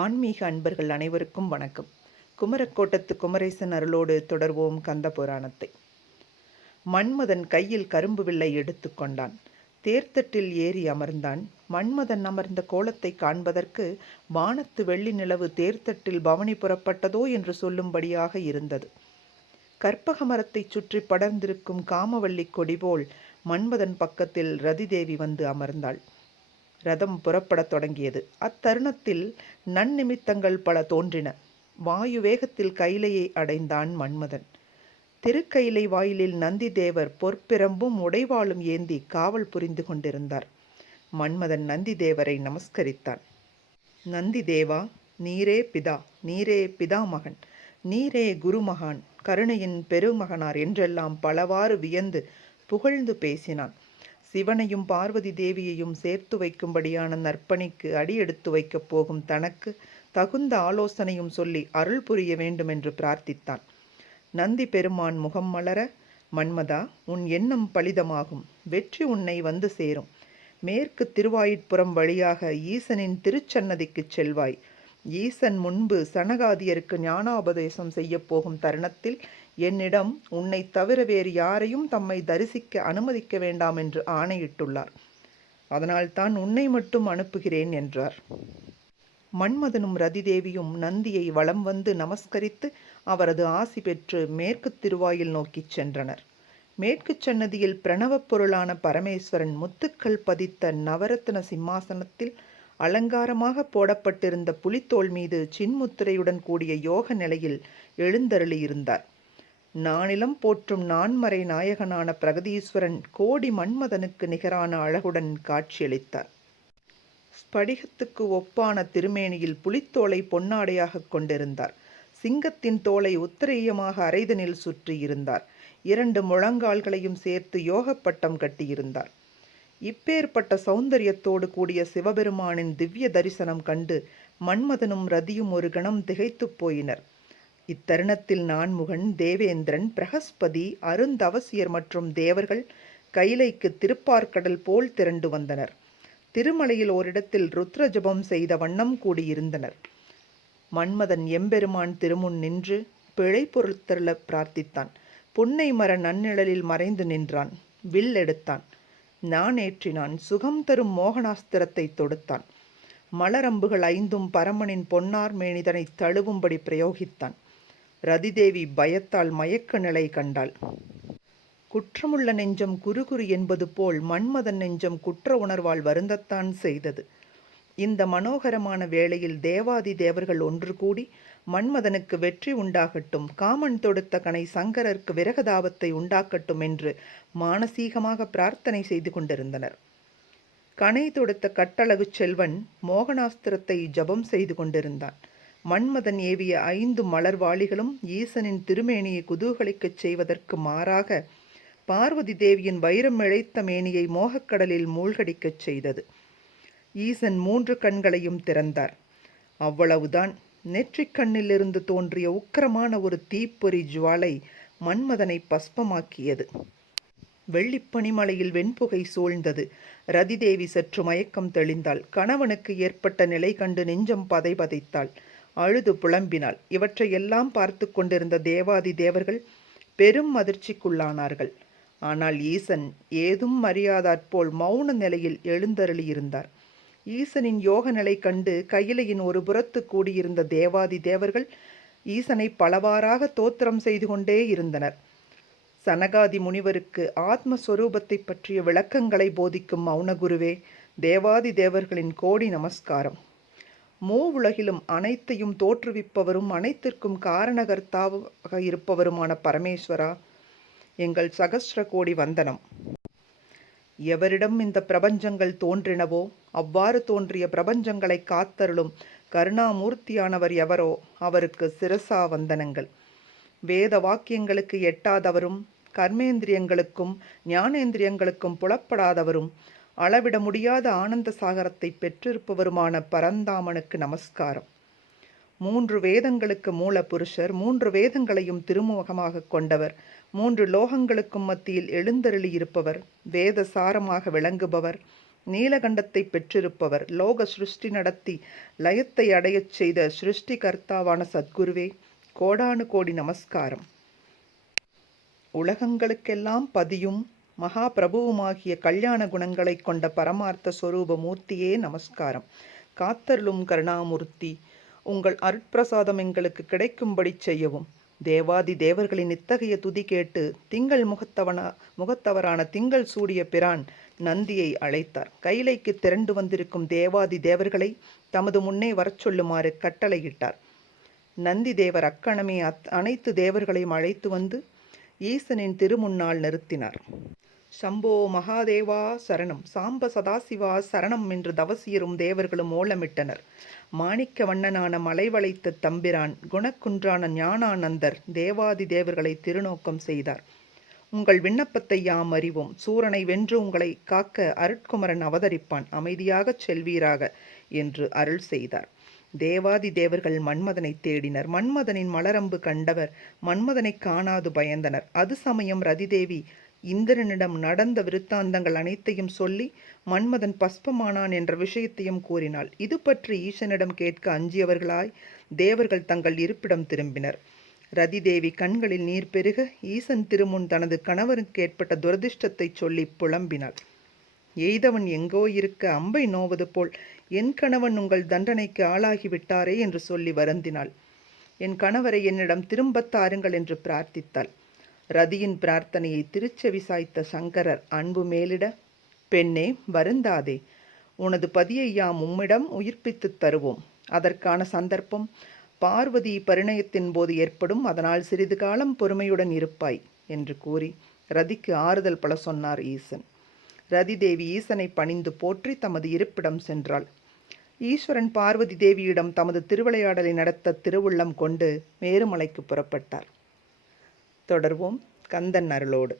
ஆன்மீக அன்பர்கள் அனைவருக்கும் வணக்கம். குமரக்கோட்டத்து குமரேசன் அருளோடு தொடர்வோம் கந்த புராணத்தை. மன்மதன் கையில் கரும்பு வில்லை எடுத்துக்கொண்டான் தேர்த்தட்டில் ஏறி அமர்ந்தான். மன்மதன் அமர்ந்த கோலத்தை காண்பதற்கு வானத்து வெள்ளி நிலவு தேர்த்தட்டில் பவனி புறப்பட்டதோ என்று சொல்லும்படியாக இருந்தது. கற்பக மரத்தைச் சுற்றி படர்ந்திருக்கும் காமவல்லி கொடி போல் மன்மதன் பக்கத்தில் ரதிதேவி வந்து அமர்ந்தாள். ரதம் புறப்படத் தொடங்கியது. அத்தருணத்தில் நன்னிமித்தங்கள் பல தோன்றின. வாயு வேகத்தில் கைலையை அடைந்தான் மன்மதன். திருக்கைலை வாயிலில் நந்தி தேவர் பொற்பிரம்பும் உடைவாளும் ஏந்தி காவல் புரிந்து கொண்டிருந்தார். மன்மதன் நந்தி தேவரை நமஸ்கரித்தான். நந்தி தேவா நீரே பிதா நீரே பிதாமகன் நீரே குருமகான் கருணையின் பெருமகனார் என்றெல்லாம் பலவாறு வியந்து புகழ்ந்து பேசினான். சிவனையும் பார்வதி தேவியையும் சேர்த்து வைக்கும்படியான நற்பணிக்கு அடியெடுத்து வைக்கப் போகும் தனக்கு தகுந்த ஆலோசனையும் சொல்லி அருள் புரிய வேண்டுமென்று பிரார்த்தித்தான். நந்தி பெருமான் முகம் மலர மன்மதா உன் எண்ணம் பலிதமாகும். வெற்றி உன்னை வந்து சேரும். மேற்கு திருவாயிற்புறம் வழியாக ஈசனின் திருச்சன்னதிக்குச் செல்வாய். ஈசன் முன்பு சனகாதியருக்கு ஞானாபதேசம் செய்யப் போகும் தருணத்தில் என்னிடம் உன்னை தவிர வேறு யாரையும் தம்மை தரிசிக்க அனுமதிக்க வேண்டாம் என்று ஆணையிட்டுள்ளார். அதனால் தான் உன்னை மட்டும் அனுப்புகிறேன் என்றார். மன்மதனும் ரதிதேவியும் நந்தியை வலம் வந்து நமஸ்கரித்து அவரது ஆசி பெற்று மேற்கு திருவாயில் நோக்கிச் சென்றனர். மேற்கு சன்னதியில் பிரணவப் பொருளான பரமேஸ்வரன் முத்துக்கள் பதித்த நவரத்ன சிம்மாசனத்தில் அலங்காரமாக போடப்பட்டிருந்த புலித்தோல் மீது சின்முத்திரையுடன் கூடிய யோக நிலையில் எழுந்தருளியிருந்தார். நானிலம் போற்றும் நான்மறை நாயகனான பிரகதீஸ்வரன் கோடி மன்மதனுக்கு நிகரான அழகுடன் காட்சியளித்தார். ஸ்படிகத்துக்கு ஒப்பான திருமேனியில் புலித்தோலை பொன்னாடையாக கொண்டிருந்தார். சிங்கத்தின் தோலை உத்தரீயமாக அரைதனில் சுற்றியிருந்தார். இரண்டு முழங்கால்களையும் சேர்த்து யோகப்பட்டம் கட்டியிருந்தார். இப்பேற்பட்ட சௌந்தரியத்தோடு கூடிய சிவபெருமானின் திவ்ய தரிசனம் கண்டு மன்மதனும் ரதியும் ஒரு கணம் திகைத்துப் போயினர். இத்தருணத்தில் நான்முகன் தேவேந்திரன் பிரகஸ்பதி அருந்தவசியர் மற்றும் தேவர்கள் கைலைக்கு திருப்பார்க்கடல் போல் திரண்டு வந்தனர். திருமலையில் ஓரிடத்தில் ருத்ர ஜபம் செய்த வண்ணம் கூடியிருந்தனர். மன்மதன் எம்பெருமான் திருமுன் நின்று பிழை பொருத்தருள பிரார்த்தித்தான். புன்னை மர நன்னிழலில் மறைந்து நின்றான். வில் எடுத்தான். நான் ஏற்றினான். சுகம் தரும் மோகனாஸ்திரத்தை தொடுத்தான். மலரம்புகள் ஐந்தும் பரமனின் பொன்னார் மேனிதனை தழுவும்படி பிரயோகித்தான். ரதிதேவி பயத்தால் மயக்க நிலை கண்டாள். குற்றமுள்ள நெஞ்சம் குறுகுறு என்பது போல் மன்மதன் நெஞ்சம் குற்ற உணர்வால் வருந்தத்தான் செய்தது. இந்த மனோகரமான வேளையில் தேவாதி தேவர்கள் ஒன்று கூடி மன்மதனுக்கு வெற்றி உண்டாகட்டும் காமன் தொடுத்த கனை சங்கரருக்கு விரகதாபத்தை உண்டாக்கட்டும் என்று மானசீகமாக பிரார்த்தனை செய்து கொண்டிருந்தனர். கனை தொடுத்த கட்டழகு செல்வன் மோகனாஸ்திரத்தை ஜபம் செய்து கொண்டிருந்தான். மன்மதன் ஏவிய ஐந்து மலர்வாளிகளும் ஈசனின் திருமேனியை குதூகலிக்கச் செய்வதற்கு மாறாக பார்வதி தேவியின் வைரம் இழைத்த மேனியை மோகக்கடலில் மூழ்கடிக்கச் செய்தது. ஈசன் மூன்று கண்களையும் திறந்தார். அவ்வளவுதான். நெற்றிக் கண்ணிலிருந்து தோன்றிய உக்கிரமான ஒரு தீப்பொறி ஜுவாலை மன்மதனை பஸ்பமாக்கியது. வெள்ளிப்பனிமலையில் வெண்புகை சூழ்ந்தது. ரதிதேவி சற்று மயக்கம் தெளிந்தாள். கணவனுக்கு ஏற்பட்ட நிலை கண்டு நெஞ்சம் பதை பதைத்தாள். அழுது புலம்பினாள். இவற்றையெல்லாம் பார்த்து கொண்டிருந்த தேவாதி தேவர்கள் பெரும் அதிர்ச்சிக்குள்ளானார்கள் ஆனால் ஈசன் ஏதும் அறியாதாற்போல் மௌன நிலையில் எழுந்தருளியிருந்தார். ஈசனின் யோக நிலை கண்டு கையிலையின் ஒரு புறத்து கூடியிருந்த தேவாதி தேவர்கள் ஈசனை பலவாறாக தோத்திரம் செய்து கொண்டே இருந்தனர். சனகாதி முனிவருக்கு ஆத்மஸ்வரூபத்தை பற்றிய விளக்கங்களை போதிக்கும் மௌனகுருவே தேவாதி தேவர்களின் கோடி நமஸ்காரம். மூ உலகிலும் அனைத்தையும் தோற்றுவிப்பவரும் அனைத்திற்கும் காரணகர்த்தாவாக இருப்பவருமான பரமேஸ்வரா எங்கள் சகஸ்ர கோடி வந்தனம். எவரிடம் இந்த பிரபஞ்சங்கள் தோன்றினவோ அவ்வாறு தோன்றிய பிரபஞ்சங்களை காத்தருளும் கருணாமூர்த்தியானவர் எவரோ அவருக்கு சிரசா வந்தனங்கள். வேத வாக்கியங்களுக்கு எட்டாதவரும் கர்மேந்திரியங்களுக்கும் ஞானேந்திரியங்களுக்கும் புலப்படாதவரும் அளவிட முடியாத ஆனந்த சாகரத்தை பெற்றிருப்பவருமான பரந்தாமனுக்கு நமஸ்காரம். மூன்று வேதங்களுக்கு மூல புருஷர் மூன்று வேதங்களையும் திருமுகமாக கொண்டவர் மூன்று லோகங்களுக்கும் மத்தியில் எழுந்தருளி இருப்பவர் வேத சாரமாக விளங்குபவர் நீலகண்டத்தை பெற்றிருப்பவர் லோக சிருஷ்டி நடத்தி லயத்தை அடையச் செய்த சிருஷ்டி கர்த்தாவான சத்குருவே கோடானு கோடி நமஸ்காரம். உலகங்களுக்கெல்லாம் பதியும் மகா பிரபுவுமாகிய கல்யாண குணங்களைக் கொண்ட பரமார்த்த ஸ்வரூப மூர்த்தியே நமஸ்காரம். காத்தருளும் கருணாமூர்த்தி உங்கள் அருட்பிரசாதம் எங்களுக்கு கிடைக்கும்படி செய்யவும். தேவாதி தேவர்களின் இத்தகைய துதி கேட்டு திங்கள் முகத்தவனா முகத்தவரான திங்கள் சூடிய பிரான் நந்தியை அழைத்தார். கைலைக்கு திரண்டு வந்திருக்கும் தேவாதி தேவர்களை தமது முன்னே வரச் சொல்லுமாறு கட்டளையிட்டார். நந்தி தேவர் அக்கணமே அத் அனைத்து தேவர்களையும் அழைத்து வந்து ஈசனின் திருமுன்னால் நிறுத்தினார். சம்போ மகாதேவா சரணம். சாம்ப சதாசிவா சரணம் என்று தவசியரும் தேவர்களும் ஓலமிட்டனர். மாணிக்க வண்ணனான மலைவளைத்த தம்பிரான் குணக்குன்றான ஞானானந்தர் தேவாதி தேவர்களை திருநோக்கம் செய்தார். உங்கள் விண்ணப்பத்தை யாம் அறிவோம். சூரனை வென்று உங்களை காக்க அருட்குமரன் அவதரிப்பான். அமைதியாகச் செல்வீராக என்று அருள் செய்தார். தேவாதி தேவர்கள் மன்மதனை தேடினர். மன்மதனின் மலரம்பு கண்டவர் மன்மதனை காணாது பயந்தனர். அது சமயம் ரதிதேவி இந்திரனிடம் நடந்த விருத்தாந்தங்கள் அனைத்தையும் சொல்லி மன்மதன் பஸ்பமானான் என்ற விஷயத்தையும் கூறினாள். இது பற்றி ஈசனிடம் கேட்க அஞ்சியவர்களாய் தேவர்கள் தங்கள் இருப்பிடம் திரும்பினர். ரதிதேவி கண்களில் நீர் பெருக ஈசன் திருமுன் தனது கணவருக்கு ஏற்பட்ட துரதிர்ஷ்டத்தை சொல்லி புலம்பினாள். எய்தவன் எங்கோ இருக்க அம்பை நோவது போல் என் கணவன் உங்கள் தண்டனைக்கு ஆளாகிவிட்டாரே என்று சொல்லி வருந்தினாள். என் கணவரை என்னிடம் திரும்பத் தாருங்கள் என்று பிரார்த்தித்தாள். ரதியின் பிரார்த்தனையை திருச்செவி சாய்த்த சங்கரர் அன்பு மேலிட பெண்ணே வருந்தாதே. உனது பதியை யாம் உம்மிடம் உயிர்ப்பித்துத் தருவோம். அதற்கான சந்தர்ப்பம் பார்வதி பரிணயத்தின் போது ஏற்படும். அதனால் சிறிது காலம் பொறுமையுடன் இருப்பாய் என்று கூறி ரதிக்கு ஆறுதல் பல சொன்னார் ஈசன். ரதி தேவி ஈசனை பணிந்து போற்றி தமது இருப்பிடம் சென்றாள். ஈஸ்வரன் பார்வதி தேவியிடம் தமது திருவிளையாடலை நடத்த திருவுள்ளம் கொண்டு மேருமலைக்கு புறப்பட்டார். தொடர்வோம். கந்தன் அருளோடு.